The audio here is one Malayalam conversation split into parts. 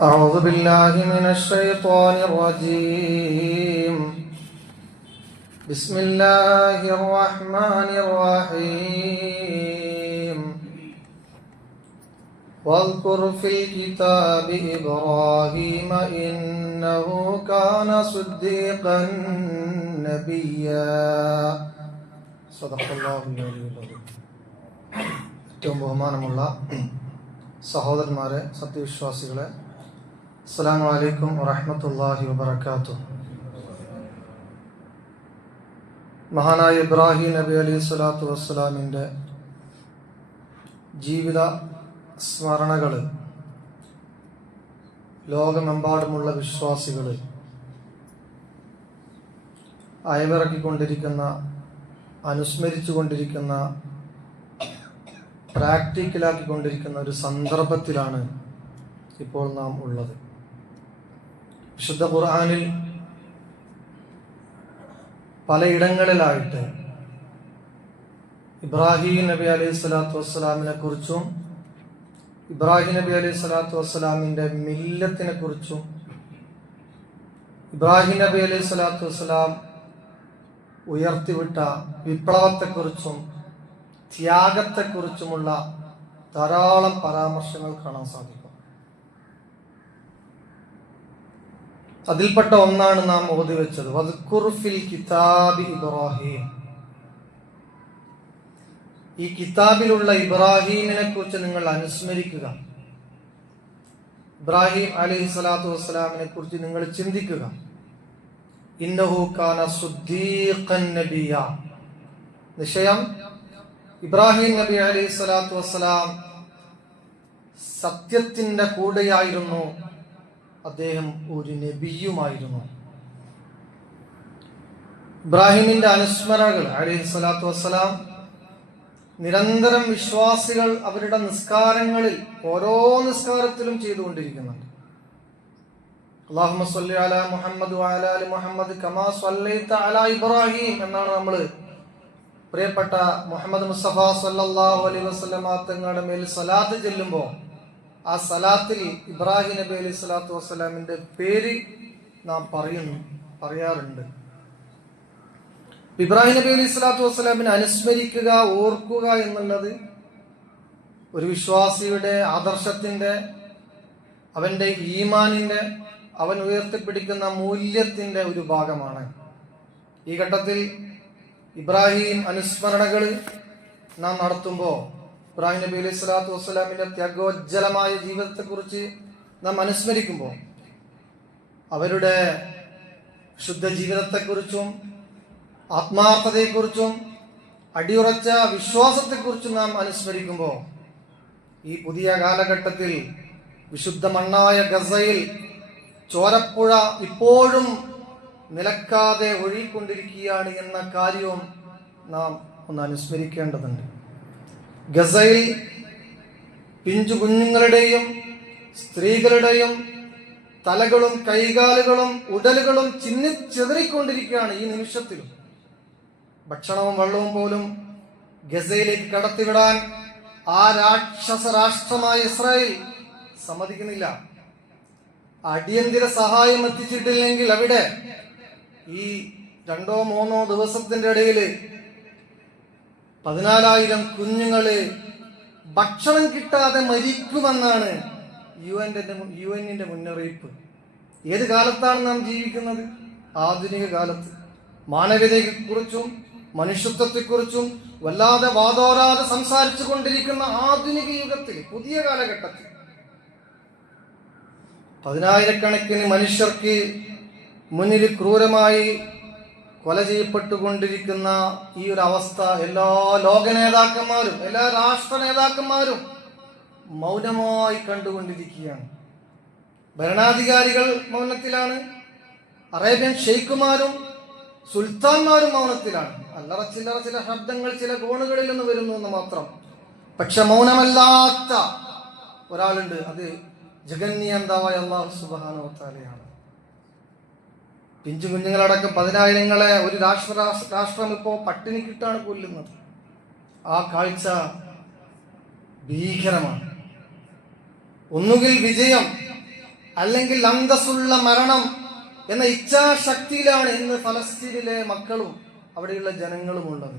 أعوذ بالله من الشيطان الرجيم. بسم الله الرحمن الرحيم. واذكر في الكتاب إبراهيم إنه كان صديقا نبيا. صدق الله العلي العظيم. ഏറ്റവും ബഹുമാനമുള്ള സഹോദരന്മാരെ, സത്യവിശ്വാസികളെ, അസ്സലാമു അലൈക്കും വറഹ്മത്തുള്ളാഹി വബറകാതുഹു. മഹാനായ ഇബ്രാഹിം നബി അലൈഹി സ്വലാത്തു വസ്സലാമിൻ്റെ ജീവിത സ്മരണകൾ ലോകമെമ്പാടുമുള്ള വിശ്വാസികൾ അയവിറക്കിക്കൊണ്ടിരിക്കുന്ന, അനുസ്മരിച്ചു കൊണ്ടിരിക്കുന്ന, പ്രാക്ടിക്കലാക്കിക്കൊണ്ടിരിക്കുന്ന ഒരു സന്ദർഭത്തിലാണ് ഇപ്പോൾ നാം ഉള്ളത്. വിശുദ്ധ ഖുർആനിൽ പലയിടങ്ങളിലായിട്ട് ഇബ്രാഹിം നബി അലൈഹി സ്വലാത്തു വസ്സലാമിനെ കുറിച്ചും ഇബ്രാഹിം നബി അലൈഹി സ്വലാത്തു വസ്സലാമിൻ്റെ മില്ലത്തിനെ കുറിച്ചും ഇബ്രാഹിം നബി അലൈഹി സ്വലാത്തു വസ്സലാം ഉയർത്തിവിട്ട വിപ്ലവത്തെക്കുറിച്ചും ത്യാഗത്തെക്കുറിച്ചുമുള്ള ധാരാളം പരാമർശങ്ങൾ കാണാൻ സാധിക്കും. അതിൽപ്പെട്ട ഒന്നാണ് നാം ഓതി വെച്ചത്, വദ്കുർ ഫിൽ കിതാബി ഇബ്രാഹിം. ഈ കിതാബിലുള്ള ഇബ്രാഹീമിനെ കുറിച്ച് നിങ്ങൾ അനുസ്മരിക്കുക. ഇബ്രാഹിം അലൈഹി സ്വലാത്തു വസ്സലാമിനെ കുറിച്ച് നിങ്ങൾ ചിന്തിക്കുക. ഇന്നഹു കാന സുദ്ദീഖൻ നബിയ. നിശ്ചയം ഇബ്രാഹിം നബി അലൈഹി സ്വലാത്തു വസ്സലാം സത്യത്തിന്റെ കൂടെയായിരുന്നു. അദ്ദേഹം ഒരു നബിയുമായിരുന്നു. ഇബ്രാഹിമിന്റെ അനുസ്മരണകൾ അലൈഹി സ്വലാത്തു വസ്സലാം നിരന്തരം വിശ്വാസികൾ അവരുടെ നിസ്കാരങ്ങളിൽ ഓരോ നിസ്കാരത്തിലും ചെയ്തുകൊണ്ടിരിക്കുന്നുണ്ട്. അല്ലാഹുമ്മ സ്വല്ലി അലാ മുഹമ്മദ് വഅലാ ആലി മുഹമ്മദ് കമാ സ്വല്ലൈത അലാ ഇബ്രാഹിം എന്നാണ് നമ്മൾ പ്രിയപ്പെട്ട മുഹമ്മദ് മുസ്തഫ സല്ലല്ലാഹു അലൈഹി വസല്ലമ തങ്ങളുടെ മേൽ സലാത്ത് ചൊല്ലുമ്പോൾ ആ സലാത്തിൽ ഇബ്രാഹിം നബി അലൈഹി സ്വലാത്തു വസ്സലാമിന്റെ പേര് നാം പറയാറുണ്ട്. ഇബ്രാഹിം നബി അലൈഹി സ്വലാത്തു വസ്സലാമിനെ അനുസ്മരിക്കുക, ഓർക്കുക എന്നുള്ളത് ഒരു വിശ്വാസിയുടെ ആദർശത്തിന്റെ, അവന്റെ ഈമാനിന്റെ, അവൻ ഉയർത്തിപ്പിടിക്കുന്ന മൂല്യത്തിന്റെ ഒരു ഭാഗമാണ്. ഈ ഘട്ടത്തിൽ ഇബ്രാഹിം അനുസ്മരണകൾ നാം നടത്തുമ്പോൾ ഇബ്രാഹിം നബി അലൈഹി സ്വലാത്തു വസ്സലാമിന്റെ ത്യാഗോജ്ജലമായ ജീവിതത്തെക്കുറിച്ച് നാം അനുസ്മരിക്കുമ്പോൾ അവരുടെ ശുദ്ധ ജീവിതത്തെക്കുറിച്ചും ആത്മാർത്ഥതയെക്കുറിച്ചും അടിയുറച്ച വിശ്വാസത്തെക്കുറിച്ചും നാം അനുസ്മരിക്കുമ്പോൾ ഈ പുതിയ കാലഘട്ടത്തിൽ വിശുദ്ധ മണ്ണായ ഗസയിൽ ചോരപ്പുഴ ഇപ്പോഴും നിലക്കാതെ ഒഴുകിക്കൊണ്ടിരിക്കുകയാണ് എന്ന കാര്യവും നാം ഒന്ന് അനുസ്മരിക്കേണ്ടതുണ്ട്. ഗസയിൽ പിഞ്ചു കുഞ്ഞുങ്ങളുടെയും സ്ത്രീകളുടെയും തലകളും കൈകാലുകളും ഉടലുകളും ചിന്നിച്ചെതറിക്കൊണ്ടിരിക്കുകയാണ് ഈ നിമിഷത്തിലും. ഭക്ഷണവും വെള്ളവും പോലും ഗസയിലേക്ക് കടത്തിവിടാൻ ആ രാക്ഷസ രാഷ്ട്രമായ ഇസ്രായേൽ സമ്മതിക്കുന്നില്ല. അടിയന്തര സഹായം എത്തിച്ചിട്ടില്ലെങ്കിൽ അവിടെ ഈ 2-3 ദിവസത്തിന്റെ ഇടയിൽ 14,000 കുഞ്ഞുങ്ങള് ഭക്ഷണം കിട്ടാതെ മരിക്കുമെന്നാണ് യുഎന്നിന്റെ മുന്നറിയിപ്പ്. ഏത് കാലത്താണ് നാം ജീവിക്കുന്നത്? ആധുനിക കാലത്ത്. മാനവികതയെക്കുറിച്ചും മനുഷ്യത്വത്തെക്കുറിച്ചും വല്ലാതെ വാതോരാതെ സംസാരിച്ചു കൊണ്ടിരിക്കുന്ന ആധുനിക യുഗത്തിൽ, പുതിയ കാലഘട്ടത്തിൽ 10,000-കണക്കിന് മനുഷ്യർക്ക് മുന്നിൽ ക്രൂരമായി കൊല ചെയ്യപ്പെട്ടുകൊണ്ടിരിക്കുന്ന ഈ ഒരു അവസ്ഥ എല്ലാ ലോക നേതാക്കന്മാരും, എല്ലാ രാഷ്ട്ര നേതാക്കന്മാരും മൗനമായി കണ്ടുകൊണ്ടിരിക്കുകയാണ്. ഭരണാധികാരികൾ മൗനത്തിലാണ്. അറേബ്യൻ ഷെയ്ഖുമാരും സുൽത്താൻമാരും മൗനത്തിലാണ്. അല്ലറ ചില്ലറ ചില ശബ്ദങ്ങൾ ചില കോണുകളിൽ നിന്ന് വരുന്നു എന്ന് മാത്രം. പക്ഷെ മൗനമല്ലാത്ത ഒരാളുണ്ട്, അത് ജഗന്നിയന്താവായ അല്ലാഹു സുബ്ഹാനഹു വ തആലയാണ്. പിഞ്ചു കുഞ്ഞുങ്ങളടക്കം 10,000-ങ്ങളെ ഒരു രാഷ്ട്രം ഇപ്പോൾ പട്ടിണിക്കിട്ടാണ് കൊല്ലുന്നത്. ആ കാഴ്ച ഭീകരമാണ്. ഒന്നുകിൽ വിജയം അല്ലെങ്കിൽ അന്തസ്സുള്ള മരണം എന്ന ഇച്ഛാശക്തിയിലാണ് ഇന്ന് ഫലസ്തീനിലെ മക്കളും അവിടെയുള്ള ജനങ്ങളും ഉള്ളത്.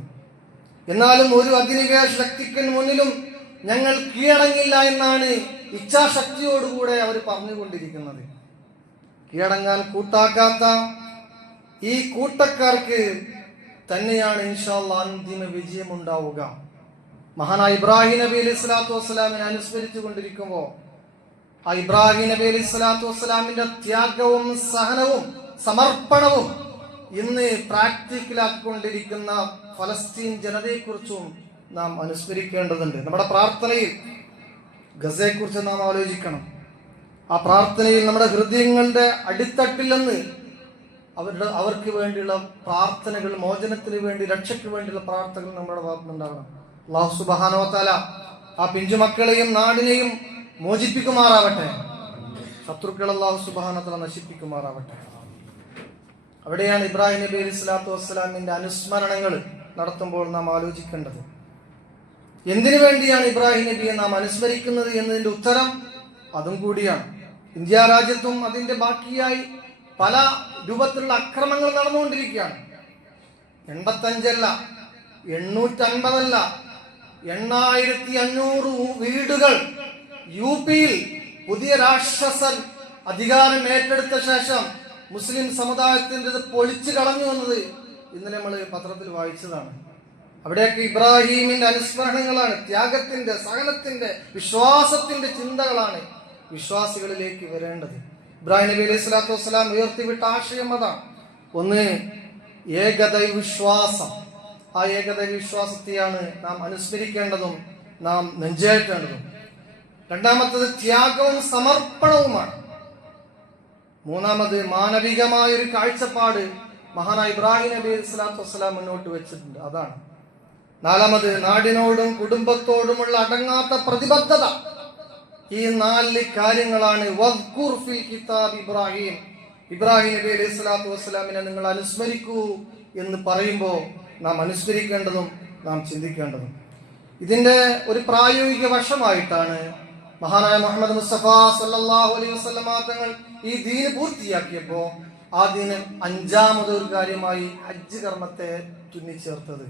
എന്നാലും ഒരു ആധുനിക ശക്തിക്ക് മുന്നിലും ഞങ്ങൾ കീഴടങ്ങില്ല എന്നാണ് ഇച്ഛാശക്തിയോടുകൂടെ അവർ പറഞ്ഞുകൊണ്ടിരിക്കുന്നത്. കീഴടങ്ങാൻ കൂട്ടാക്കാത്ത ഈ കൂട്ടക്കാർക്ക് തന്നെയാണ് ഇൻഷാ അല്ലാഹ് അന്തിമ വിജയമുണ്ടാവുക. മഹാനായ ഇബ്രാഹിം നബി അലൈഹി സ്വലാത്തു വസ്സലാമിനെ അനുസ്മരിച്ചു കൊണ്ടിരിക്കുമ്പോൾ ആ ഇബ്രാഹിം നബി അലൈഹി സ്വലാത്തു വസ്സലാമിന്റെ ത്യാഗവും സഹനവും സമർപ്പണവും ഇന്ന് പ്രാക്ടിക്കലാക്കിക്കൊണ്ടിരിക്കുന്ന ഫലസ്തീൻ ജനതയെക്കുറിച്ചും നാം അനുസ്മരിക്കേണ്ടതുണ്ട്. നമ്മുടെ പ്രാർത്ഥനയിൽ ഗസയെക്കുറിച്ച് നാം ആലോചിക്കണം. ആ പ്രാർത്ഥനയിൽ നമ്മുടെ ഹൃദയങ്ങളുടെ അടിത്തട്ടിൽ നിന്ന് അവർക്ക് വേണ്ടിയുള്ള പ്രാർത്ഥനകൾ, മോചനത്തിന് വേണ്ടി, രക്ഷയ്ക്ക് വേണ്ടിയുള്ള പ്രാർത്ഥനകൾ നമ്മുടെ ഭാഗത്തുനിന്നുണ്ടാകണം. അല്ലാഹു സുബ്ഹാനഹു വ തആല ആ പിഞ്ചുമക്കളെയും നാടിനെയും മോചിപ്പിക്കുമാറാവട്ടെ. ശത്രുക്കൾ അല്ലാഹു സുബ്ഹാനഹു വ തആല നശിപ്പിക്കുമാറാവട്ടെ. അവിടെയാണ് ഇബ്രാഹിം നബി അലൈഹി സ്വലാത്തു വസ്സലാമിന്റെ അനുസ്മരണങ്ങൾ നടത്തുമ്പോൾ നാം ആലോചിക്കേണ്ടത്. എന്തിനു വേണ്ടിയാണ് ഇബ്രാഹിം നബിയെ നാം അനുസ്മരിക്കുന്നത് എന്നതിന്റെ ഉത്തരം അതും കൂടിയാണ്. ഇന്ത്യ രാജ്യത്തും അതിന്റെ ബാക്കിയായി പല രൂപത്തിലുള്ള അക്രമങ്ങൾ നടന്നുകൊണ്ടിരിക്കുകയാണ്. 85 അല്ല, 850 അല്ല, 8500 വീടുകൾ യുപിയിൽ പുതിയ രാക്ഷസൻ അധികാരം ഏറ്റെടുത്ത ശേഷം മുസ്ലിം സമുദായത്തിൻ്റെ പൊളിച്ചു കളഞ്ഞു എന്നത് ഇന്നലെ നമ്മൾ പത്രത്തിൽ വായിച്ചതാണ്. അവിടെയൊക്കെ ഇബ്രാഹീമിന്റെ അനുസ്മരണങ്ങളാണ്, ത്യാഗത്തിന്റെ, സഹനത്തിന്റെ, വിശ്വാസത്തിന്റെ ചിന്തകളാണ് വിശ്വാസികളിലേക്ക് വരേണ്ടത്. ഇബ്രാഹിം നബി അലൈഹി സ്വലാത്തു വസ്സലാം ഉയർത്തിവിട്ട ആശയം അതാണ്. ഒന്ന്, ഏകദൈവ വിശ്വാസം. ആ ഏകദൈവ വിശ്വാസത്തെയാണ് നാം അനുസ്മരിക്കേണ്ടതും നാം നെഞ്ചേറ്റേണ്ടതും. രണ്ടാമത്തത് ത്യാഗവും സമർപ്പണവുമാണ്. മൂന്നാമത് മാനവികമായ ഒരു കാഴ്ചപ്പാട് മഹാനായ ഇബ്രാഹിം നബി അലൈഹി സ്വലാത്തു വസ്സലാം മുന്നോട്ട് വെച്ചിട്ടുണ്ട്, അതാണ്. നാലാമത് നാടിനോടും കുടുംബത്തോടുമുള്ള അടങ്ങാത്ത പ്രതിബദ്ധത. ഈ 4 കാര്യങ്ങളാണ് വദ്കുർ ഫിൽ കിതാബ് ഇബ്രാഹിം, ഇബ്രാഹിം നബി അലൈഹി സ്വലാത്തു വസ്സലാമിനെ നിങ്ങൾ അനുസ്മരിക്കൂ എന്ന് പറയുമ്പോൾ നാം അനുസ്മരിക്കേണ്ടതും നാം ചിന്തിക്കേണ്ടതും. ഇതിന്റെ ഒരു പ്രായോഗിക വശമായിട്ടാണ് മഹാനായ മുഹമ്മദ് മുസ്തഫ സല്ലല്ലാഹു അലൈഹി വസല്ലമ തങ്ങൾ ഈ ദീന് പൂർത്തിയാക്കിയപ്പോൾ ആ ദീന് 5ാമത് ഒരു കാര്യമായി ഹജ്ജ് കർമ്മത്തെ തുന്നിച്ചേർത്തത്.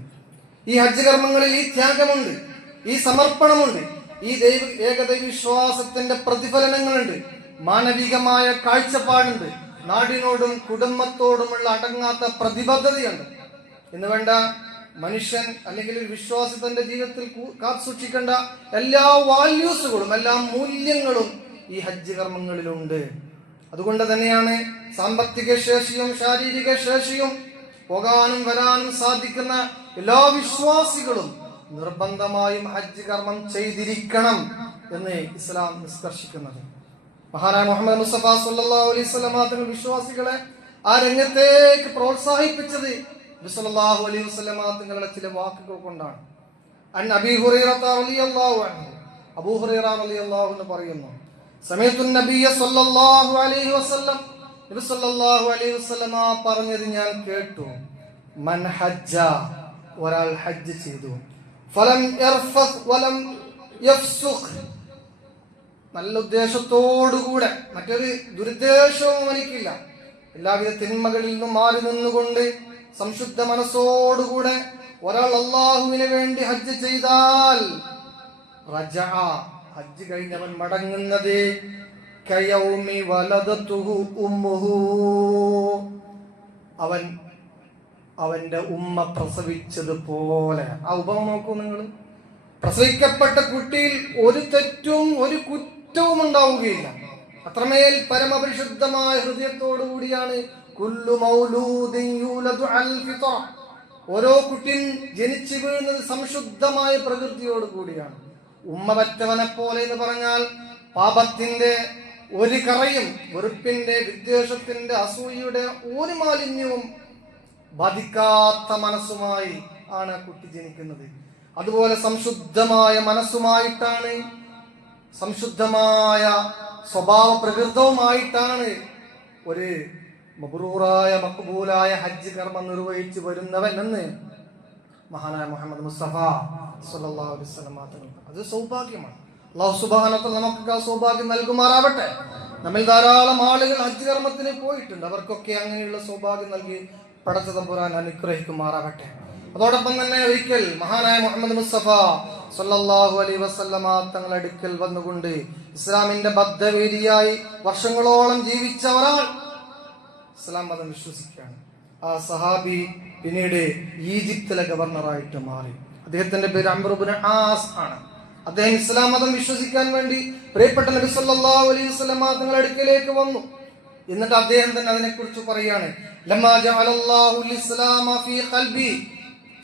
ഈ ഹജ്ജ് കർമ്മങ്ങളിൽ ഈ ത്യാഗമുണ്ട്, ഈ സമർപ്പണമുണ്ട്, ഈ ഏകദൈവ വിശ്വാസത്തിന്റെ പ്രതിഫലനങ്ങളുണ്ട്, മാനവികമായ കാഴ്ചപ്പാടുണ്ട്, നാടിനോടും കുടുംബത്തോടുമുള്ള അടങ്ങാത്ത പ്രതിബദ്ധതയുണ്ട്. എന്ന് വേണ്ട മനുഷ്യൻ അല്ലെങ്കിൽ ഒരു വിശ്വാസി തന്റെ ജീവിതത്തിൽ കാത്തു സൂക്ഷിക്കേണ്ട എല്ലാ വാല്യൂസുകളും, എല്ലാ മൂല്യങ്ങളും ഈ ഹജ്ജ് കർമ്മങ്ങളിലുണ്ട്. അതുകൊണ്ട് തന്നെയാണ് സാമ്പത്തിക ശേഷിയും ശാരീരിക ശേഷിയും പോകാനും വരാനും സാധിക്കുന്ന എല്ലാ വിശ്വാസികളും നിർബന്ധമായും ഹജ്ജ് കർമ്മം ചെയ്തിരിക്കണം എന്ന് ഇസ്ലാം നിഷ്കർഷിക്കുന്നത്. മഹാനായ മുഹമ്മദ് മുസ്തഫ സല്ലല്ലാഹു അലൈഹി വസല്ലം തങ്ങൾ വിശ്വാസികളെ ആ രംഗത്തേക്ക് പ്രോത്സാഹിപ്പിച്ചത് സല്ലല്ലാഹു അലൈഹി വസല്ലം തങ്ങളുടെ ചില വാക്കുകൾ കൊണ്ടാണ്. അൻ അബീ ഹുറൈറ റളിയല്ലാഹു അൻഹു, അബൂ ഹുറൈറ റളിയല്ലാഹു അൻഹു പറയുന്നു, സമയത്തു നബിയ സല്ലല്ലാഹു അലൈഹി വസല്ലം, നബി സല്ലല്ലാഹു അലൈഹി വസല്ലം പറഞ്ഞത് ഞാൻ കേട്ടു. മൻ ഹജ്ജ, ഒരാൾ ഹജ്ജ് ചെയ്തു, ഫലം യർഫസ് വലം യഫ്സുഖ്, നല്ല ഉദ്ദേശത്തോടുകൂടെ, മറ്റൊരു ദുരുദ്ദേശവും അവനിക്കില്ല, എല്ലാവിധ തിന്മകളിൽ നിന്നും മാറി നിന്നുകൊണ്ട് സംശുദ്ധ മനസ്സോടുകൂടെ ഒരാൾ അല്ലാഹുവിന് വേണ്ടി ഹജ്ജ് ചെയ്താൽ റജഅ, ഹജ്ജ് കഴിഞ്ഞവൻ മടങ്ങുന്നത് കയൗമി വലദതുഹു ഉമ്മുഹു, അവന്റെ ഉമ്മ പ്രസവിച്ചതുപോലെ. ആ ഉപമ നോക്കൂ നിങ്ങൾ. പ്രസവിക്കപ്പെട്ട കുട്ടിയിൽ ഒരു തെറ്റും ഒരു കുറ്റവും ഉണ്ടാവുകയില്ല. അത്രമേൽ പരമപരിശുദ്ധമായ ഹൃദയത്തോടു കൂടിയാണ് കുല്ലു മൗലൂദിൻ യൂലദു അൽ ഫിത്ര, ഓരോ കുട്ടിയും ജനിച്ചു വീഴുന്നത് സംശുദ്ധമായ പ്രകൃതിയോട് കൂടിയാണ്. ഉമ്മ പറ്റവനെ പോലെ എന്ന് പറഞ്ഞാൽ പാപത്തിന്റെ ഒരു കറയും വെറുപ്പിന്റെ വിദ്വേഷത്തിന്റെ അസൂയയുടെ ഒരു മാലിന്യവും ബാധിക്കാത്ത മനസ്സുമായി ആണ് കുട്ടി ജനിക്കുന്നത്. അതുപോലെ സംശുദ്ധമായ മനസ്സുമായിട്ടാണ്, സംശുദ്ധമായ സ്വഭാവ പ്രകൃതവുമായിട്ടാണ് ഒരു മബ്റൂറായ മഖ്ബൂലായ ഹജ്ജ് കർമ്മം നിർവഹിച്ചു വരുന്നവൻ എന്ന് മഹാനായ മുഹമ്മദ് മുസ്തഫ സല്ലല്ലാഹു അലൈഹി വസല്ലം. അത് സൗഭാഗ്യമാണ്. അല്ലാഹു സുബ്ഹാനഹു വ തആല നമുക്ക് ആ സൗഭാഗ്യം നൽകുമാറാവട്ടെ. നമ്മിൽ ധാരാളം ആളുകൾ ഹജ്ജ് കർമ്മത്തിന് പോയിട്ടുണ്ട്. അവർക്കൊക്കെ അങ്ങനെയുള്ള സൗഭാഗ്യം നൽകി പടച്ച തമ്പുരാൻ അനുഗ്രഹിക്കുമാറാവട്ടെ. അതോടൊപ്പം തന്നെ ഒരിക്കൽ മഹാനായ മുഹമ്മദ് മുസ്തഫ സല്ലല്ലാഹു അലൈഹി വസല്ലമ തങ്ങളുടെ അടുക്കൽ വന്നുകൊണ്ട് ഇസ്ലാമിന്റെ ബദ്ധവേദിയായി വർഷങ്ങളോളം ജീവിച്ച ഒരാൾ ഇസ്ലാം മതം വിശ്വസിക്കുകയാണ്. ആ സഹാബി പിന്നീട് ഈജിപ്തിലെ ഗവർണറായിട്ട് മാറി. അദ്ദേഹത്തിന്റെ പേര് അംർ ഇബ്നു ആസ് ആണ്. അദ്ദേഹം ഇസ്ലാം മതം വിശ്വസിക്കാൻ വേണ്ടി പ്രിയപ്പെട്ട നബി സല്ലല്ലാഹു അലൈഹി വസല്ലമ തങ്ങളുടെ അടുക്കലേക്ക് വന്നു. എന്നിട്ട് അദ്ദേഹം തന്നെ അതിനെക്കുറിച്ച് പറയാണ്, ലമ്മാ ജഅലല്ലാഹുൽ ഇസ്ലാമ ഫീ ഖൽബി,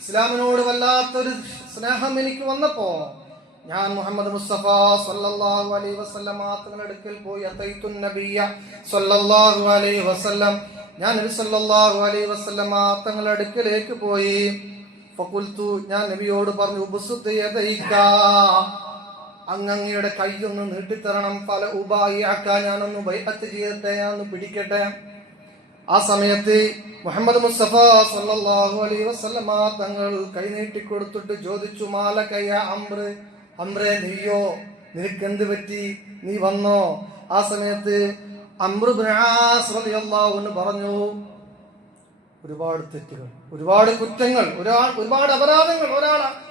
ഇസ്ലാമിനോട് വല്ലാത്തൊരു സ്നേഹം എനിക്ക് വന്നപ്പോ ഞാൻ മുഹമ്മദ് മുസ്തഫ സല്ലല്ലാഹു അലൈഹി വസല്ലമ തങ്ങളുടെ അടുക്കൽ പോയി. അതൈതു നബിയ സല്ലല്ലാഹു അലൈഹി വസല്ലം, ഞാൻ നബി സല്ലല്ലാഹു അലൈഹി വസല്ലമ തങ്ങളുടെ അടുക്കലേക്ക് പോയി. ഫഖുൽതു, ഞാൻ നബിയോട് പറഞ്ഞു, ഉബ്സുത് യദൈക, അങ്ങയുടെ കൈയൊന്ന് നീട്ടിത്തരണം. ഫല ഉബായിഅക, ഞാനൊന്ന് ബൈഅത്ത് ചെയ്യട്ടെ, ഞാനൊന്ന് പിടിക്കട്ടെ. ആ സമയത്ത് മുഹമ്മദ് മുസ്തഫ സല്ലല്ലാഹു അലൈഹി വസല്ലമ തങ്ങൾ കൈ നീട്ടിക്കൊടുത്തിട്ട് ചോദിച്ചു, മാലക യാ അംർ, അംറേ നീയോ, നിനക്ക് എന്ത് പറ്റി, നീ വന്നോ? ആ സമയത്ത് അംർ ഇബ്നു ആസ് റളിയല്ലാഹു അൻഹു പറഞ്ഞു, ഒരുപാട് തെറ്റുകൾ, ഒരുപാട് കുറ്റങ്ങൾ, ഒരുപാട് അപരാധങ്ങൾ,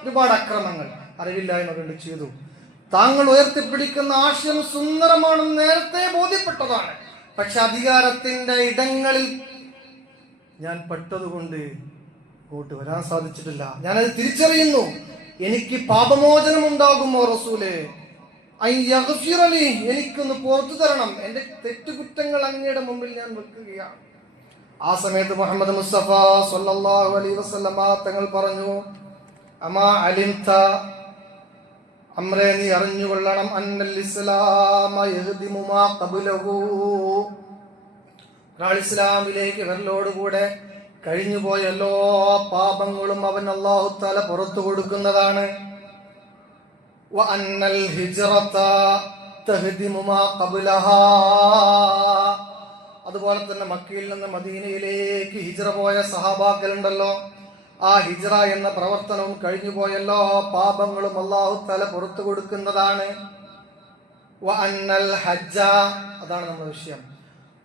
ഒരുപാട് അക്രമങ്ങൾ അറിവില്ലായ്മ കൊണ്ട് ചെയ്തു. താങ്കൾ ഉയർത്തിപ്പിടിക്കുന്ന ആശയം സുന്ദരമാണെന്ന് നേരത്തെ ബോധ്യപ്പെട്ടതാണ്. പക്ഷെ അധികാരത്തിന്റെ ഇടങ്ങളിൽ ഞാൻ പെട്ടതുകൊണ്ട് ഇങ്ങോട്ട് വരാൻ സാധിച്ചിട്ടില്ല. ഞാനത് തിരിച്ചറിയുന്നു. എനിക്ക് പാപമോചനം ഉണ്ടാകുമോ റസൂലേ? എനിക്കൊന്ന് പുറത്തു തരണം. എന്റെ തെറ്റുകുറ്റങ്ങൾ അങ്ങയുടെ മുമ്പിൽ ഞാൻ വെക്കുകയാണ്. ആ സമയത്ത് മുഹമ്മദ് മുസ്തഫ സല്ലല്ലാഹു അലൈഹി വസല്ലമ തങ്ങൾ പറഞ്ഞു, അമാ അലിംത, അംറേ നീ അറിഞ്ഞുകൊള്ളണം, അന്നൽ ഇസ്ലാമ യഹ്ദിമു മാ ഖബ്ലഹു, ഒരാൾ ഇസ്ലാമിലേക്ക് വരലോടുകൂടെ കഴിഞ്ഞുപോയ എല്ലാ പാപങ്ങളും അവൻ അല്ലാഹു തആല പുറത്തു കൊടുക്കുന്നതാണ്. വ അന്നൽ ഹിജ്റത തഹ്ദിമു മാ ഖബ്ലഹാ, അതുപോലെ തന്നെ മക്കയിൽ നിന്ന് മദീനയിലേക്ക് ഹിജ്റ പോയ സഹാബാക്കൾ ഉണ്ടല്ലോ, ആ ഹിജ്റ എന്ന പ്രവർത്തനവും കഴിഞ്ഞുപോയ എല്ലാ പാപങ്ങളും അല്ലാഹു തആല പുറത്തു കൊടുക്കുന്നതാണ്. വ അന്നൽ ഹജ്ജ, അതാണ് നമ്മുടെ വിഷയം.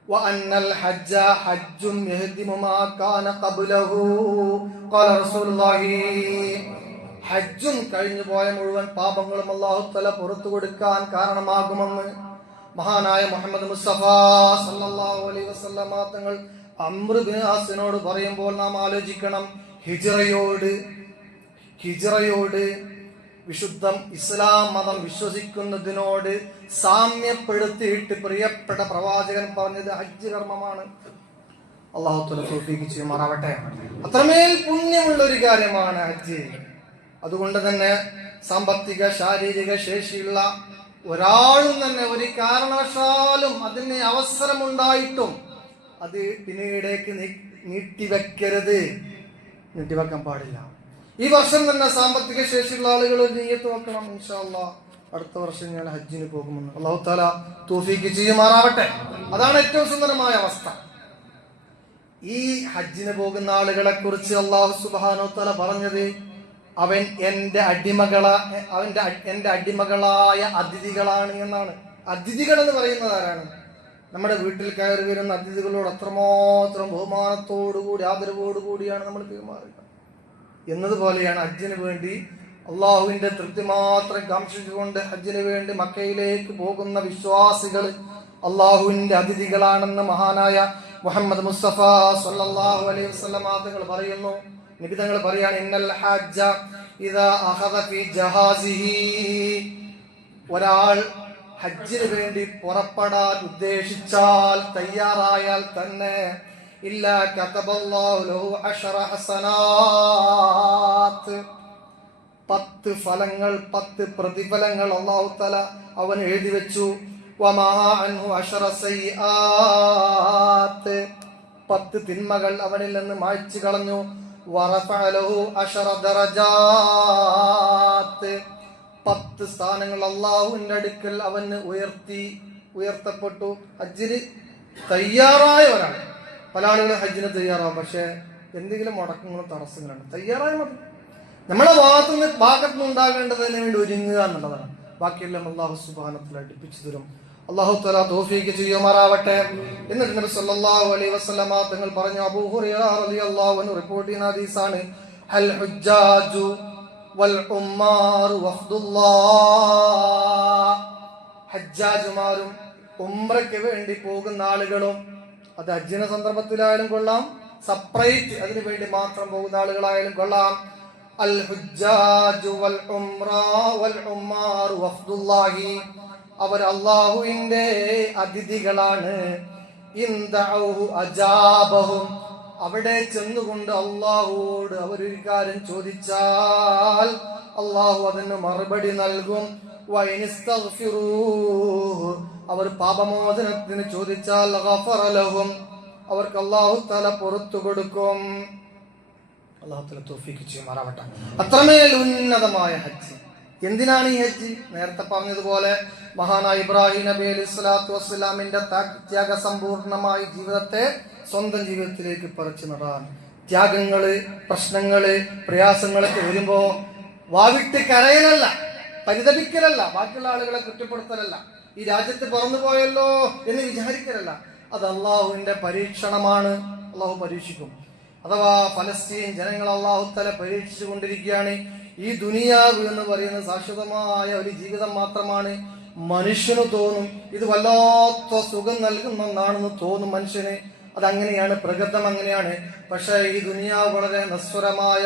വ അന്നൽ ഹജ്ജ ഹജ്ജും യഹ്ദിമു മാ കാന ഖബ്ലഹു, ഖാല റസൂലുള്ളാഹി, ഹജ്ജും കഴിഞ്ഞുപോയ മുഴുവൻ പാപങ്ങളും അല്ലാഹു തആല പുറത്തു കൊടുക്കാൻ കാരണമാകുമെന്ന് മഹാനായ മുഹമ്മദ് മുസ്തഫ സല്ലല്ലാഹു അലൈഹി വസല്ലമ തങ്ങൾ അംർ ഇബ്നു ആസിനോട് പറയുമ്പോൾ നാം ആലോചിക്കണം, ഹിജ്റയോട് വിശുദ്ധ ഇസ്ലാം മതം വിശ്വസിക്കുന്നതിനോട് സാമ്യപ്പെടുത്തിയിട്ട് പ്രിയപ്പെട്ട പ്രവാചകൻ പറഞ്ഞത് ഹജ്ജ് കർമ്മമാണ്. അല്ലാഹു തആല തൗഫീഖ് ചെയ്യുമാറാവട്ടെ. അത്രമേൽ പുണ്യമുള്ള ഒരു കാര്യമാണ് ഹജ്ജ്. അതുകൊണ്ട് തന്നെ സാമ്പത്തിക ശാരീരിക ശേഷിയുള്ള ഒരാളും തന്നെ ഒരു കാരണവശാലും അതിന് അവസരമുണ്ടായിട്ടും അത് പിന്നീടേക്ക് നീട്ടിവെക്കാൻ പാടില്ല. ഈ വർഷം തന്നെ സാമ്പത്തിക ശേഷിയുള്ള ആളുകൾ നിയ്യത്ത് വെക്കണം, ഇൻഷാ അല്ലാഹ് അടുത്ത വർഷം ഞാൻ ഹജ്ജിന് പോകുമെന്ന്. അല്ലാഹു തആല തൗഫീഖ് ചെയ്യുമാറാവട്ടെ. അതാണ് ഏറ്റവും സുന്ദരമായ അവസ്ഥ. ഈ ഹജ്ജിന് പോകുന്ന ആളുകളെ കുറിച്ച് അല്ലാഹു സുബ്ഹാനഹു വ തആല പറഞ്ഞത്, അവൻ എന്റെ അടിമകളായ അതിഥികളാണ് എന്നാണ്. അതിഥികൾ എന്ന് പറയുന്നത് ആരാണ്? നമ്മുടെ വീട്ടിൽ കയറി വരുന്ന അതിഥികളോട് അത്രമാത്രം ബഹുമാനത്തോടുകൂടി ആദരവോടുകൂടിയാണ് നമ്മൾ പെരുമാറുക എന്നതുപോലെയാണ് ഹജ്ജിന് വേണ്ടി അള്ളാഹുവിന്റെ തൃപ്തി മാത്രം കാംക്ഷിച്ചുകൊണ്ട് ഹജ്ജിന് വേണ്ടി മക്കയിലേക്ക് പോകുന്ന വിശ്വാസികൾ അള്ളാഹുവിന്റെ അതിഥികളാണെന്ന് മഹാനായ മുഹമ്മദ് മുസ്തഫ സല്ലല്ലാഹു അലൈഹി വസല്ലമ തങ്ങൾ പറയുന്നു. നബി തങ്ങൾ പറയാണ്, ഇന്നൽ ഹജ്ജ ഇദാ അഖദ ഫീ ജഹാസിഹി, ഒരാൾ ഹജ്ജിന് വേണ്ടി പുറപ്പെടാൻ ഉദ്ദേശിച്ചാൽ, തയ്യാറായാൽ തന്നെ, ഇല്ലാ കതബല്ലാഹു ലഹു അശറ ഹസനാത്ത്, 10 ഫലങ്ങൾ, 10 പ്രതിഫലങ്ങൾ അല്ലാഹു തആല അവൻ എഴുതി വെച്ചു. വമാ അൻഹു അശറ സയ്യിആത്ത്, 10 തിന്മകൾ അവനിൽ നിന്ന് മായ്ച്ചു കളഞ്ഞു. വറഫഅ ലഹു അശറ ദറജാത്ത്, 10 സ്ഥാനങ്ങൾ അല്ലാഹുവിന്റെ അടുക്കൽ അവന് ഉയർത്തപ്പെട്ടു. ഹജ്ജിന് തയ്യാറായ ഒരാൾ, പല ആളുകളും ഹജ്ജിന് തയ്യാറാവും, പക്ഷെ എന്തെങ്കിലും മുടക്കങ്ങളും തടസ്സങ്ങളാണ്. തയ്യാറായ മതി. നമ്മളെ ഭാഗത്തുനിന്ന് ഉണ്ടാകേണ്ടതിന് വേണ്ടി ഒരുങ്ങുക എന്നുള്ളതാണ്. ബാക്കിയെല്ലാം അല്ലാഹു സുബ്ഹാനഹു വ തആല അടുപ്പിച്ചു തരും. അല്ലാഹു തആല തൗഫീഖ് ചെയ്യുമാറാവട്ടെ. എന്നിട്ട് നബി സല്ലല്ലാഹു അലൈഹി വസല്ലമ തങ്ങൾ പറഞ്ഞു, അബൂ ഹുറൈറ റളിയല്ലാഹു അൻഹു റിപ്പോർട്ട് ചെയ്യുന്ന ഹദീസാണ്, അൽ ഹുജ്ജാജു വൽ ഉമ്മാറു വഫ്ദുല്ലാഹ്. ഹജ്ജാജുമാരും ഉംറയ്ക്ക് വേണ്ടി പോകുന്ന ആളുകളും, അത് ഹജ്ജിന്റെ സന്ദർഭത്തിലായാലും കൊള്ളാം, സെപ്പറേറ്റ് അതിനു വേണ്ടി മാത്രം പോകുന്ന ആളുകളായാലും കൊള്ളാം. അൽ ഹുജ്ജാജു വൽ ഉമ്മാറു വഫ്ദുല്ലാഹി, അവർ അല്ലാഹുവിന്റെ അതിഥികളാണ്. ഇൻദഉഹു അജാബഹും, അവിടെ ചെന്നുകൊണ്ട് അല്ലാഹുവോട് അവരൊരു കാര്യം ചോദിച്ചാൽ അല്ലാഹു അതിന് മറുപടി നൽകും. വഇനിസ്തഗ്ഫിറൂഹു, അവർ പാപമോചനത്തിന് ചോദിച്ചാൽ ഗഫറ ലഹും, അവർക്ക് അല്ലാഹു തആല പുറത്തു കൊടുക്കും. അല്ലാഹു തആല തൗഫീഖ് ചെയ്യുമാറാവട്ടെ. അത്രമേൽ ഉന്നതമായ ഹജ്ജ്. എന്തിനാണ് ഈ ഹജ്ജ്? നേരത്തെ പറഞ്ഞതുപോലെ മഹാനായ ഇബ്രാഹിം നബി അലൈഹി സ്വലാത്തു വസ്സലാമിന്റെ ത്യാഗസമ്പൂർണമായ ജീവിതത്തെ സ്വന്തം ജീവിതത്തിലേക്ക് പറിച്ചു നടാൻ, ത്യാഗങ്ങള്, പ്രശ്നങ്ങള്, പ്രയാസങ്ങളൊക്കെ വരുമ്പോ വാവിട്ട് കരയലല്ല, പരിതപിക്കലല്ല, ബാക്കിയുള്ള ആളുകളെ കുറ്റപ്പെടുത്തലല്ല, ഈ രാജ്യത്ത് പറന്നു പോയല്ലോ എന്ന് വിചാരിക്കലല്ല. അത് അള്ളാഹുവിന്റെ പരീക്ഷണമാണ്. അള്ളാഹു പരീക്ഷിക്കും. അഥവാ ഫലസ്തീൻ ജനങ്ങൾ അള്ളാഹു തആല പരീക്ഷിച്ചു കൊണ്ടിരിക്കുകയാണ്. ഈ ദുനിയാവ് എന്ന് പറയുന്നത് ശാശ്വതമായ ഒരു ജീവിതം മാത്രമാണ്. മനുഷ്യന് തോന്നും ഇത് വല്ലാത്ത സുഖം നൽകുന്ന ഒന്നാണെന്ന് തോന്നും മനുഷ്യന്. അതങ്ങനെയാണ്, പ്രകൃതം അങ്ങനെയാണ്. പക്ഷെ ഈ ദുനിയാവ് വളരെ നശ്വരമായ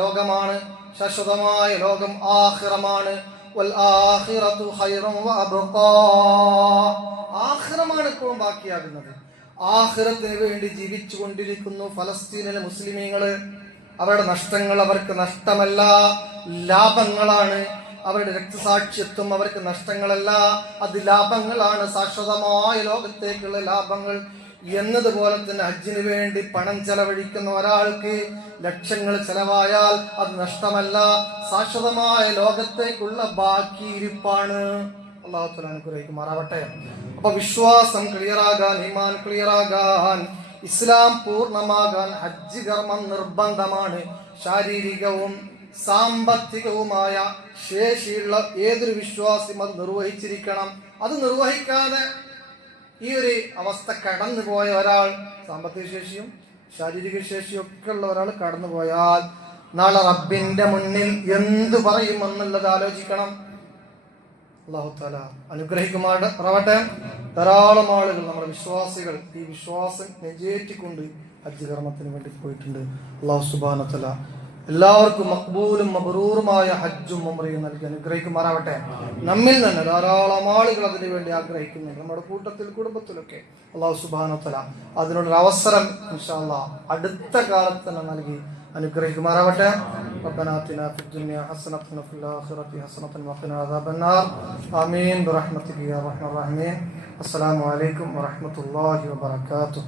ലോകമാണ്. ശാശ്വതമായ ലോകം ആഖിറമാണ്. വൽ ആഖിറതു ഖൈറുൻ വഅബ്ഖാ, ആഖിറമാണ് എപ്പോഴും ബാക്കിയാകുന്നത്. ആഖിറത്തിന് വേണ്ടി ജീവിച്ചു കൊണ്ടിരിക്കുന്നു ഫലസ്തീനിലെ മുസ്ലിമീങ്ങള്. അവരുടെ നഷ്ടങ്ങൾ അവർക്ക് നഷ്ടമല്ല, ലാഭങ്ങളാണ്. അവരുടെ രക്തസാക്ഷിത്വം അവർക്ക് നഷ്ടങ്ങളല്ല, അത് ലാഭങ്ങളാണ്, ശാശ്വതമായ ലോകത്തേക്കുള്ള ലാഭങ്ങൾ. എന്നതുപോലെ തന്നെ ഹജ്ജിന് വേണ്ടി പണം ചെലവഴിക്കുന്ന ഒരാൾക്ക് ലക്ഷങ്ങൾ ചെലവായാൽ അത് നഷ്ടമല്ല, ശാശ്വതമായ ലോകത്തേക്കുള്ള ബാക്കിയിരിപ്പാണ്. അല്ലാഹു തആല അനുഗ്രഹിക്കുമാറാവട്ടെ. അപ്പൊ വിശ്വാസം ക്ലിയറാകാൻ, ഈമാൻ ക്ലിയറാകാൻ, ഇസ്ലാം പൂർണ്ണമാകാൻ ഹജ്ജ് കർമ്മം നിർബന്ധമാണ്. ശാരീരികവും സാമ്പത്തികവുമായ ശേഷിയുള്ള ഏതൊരു വിശ്വാസിയും അത് നിർവഹിച്ചിരിക്കണം. അത് നിർവഹിക്കാതെ ഈ ഒരു അവസ്ഥ കടന്നുപോയ ഒരാൾ, സാമ്പത്തിക ശേഷിയും ശാരീരിക ശേഷിയും ഒക്കെ ഉള്ള ഒരാൾ കടന്നുപോയാൽ നാളെ റബ്ബിന്റെ മുന്നിൽ എന്ത് പറയുമെന്നുള്ളത് ആലോചിക്കണം. അല്ലാഹു തആല അനുഗ്രഹിക്കുമാറാവട്ടെ. ധാരാളം ആളുകൾ, നമ്മുടെ വിശ്വാസികൾ, ഈ വിശ്വാസം നെഞ്ചേറ്റിക്കൊണ്ട് ഹജ്ജ് കർമ്മത്തിന് വേണ്ടി പോയിട്ടുണ്ട്. അല്ലാഹു സുബ്ഹാനഹു വ തആല എല്ലാവർക്കും മഖ്ബൂലും മബ്റൂറുമായ ഹജ്ജും ഉംറയും നൽകി അനുഗ്രഹിക്കുമാറാവട്ടെ. നമ്മിൽ തന്നെ ധാരാളം ആളുകൾ അതിനു വേണ്ടി ആഗ്രഹിക്കുന്നുണ്ട്, നമ്മുടെ കൂട്ടത്തിൽ, കുടുംബത്തിലൊക്കെ. അല്ലാഹു സുബ്ഹാനഹു വ തആല അതിനുള്ള അവസരം ഇൻഷാ അല്ലാഹ് അടുത്ത കാലത്ത് തന്നെ നൽകി അനുഗ്രഹിക്കുമാറാവട്ടെ. ربنا آتنا في الدنيا حسنة وفي الآخرة حسنة وقنا عذاب النار آمين برحمتك يا أرحم الراحمين. السلام عليكم ورحمة الله وبركاته.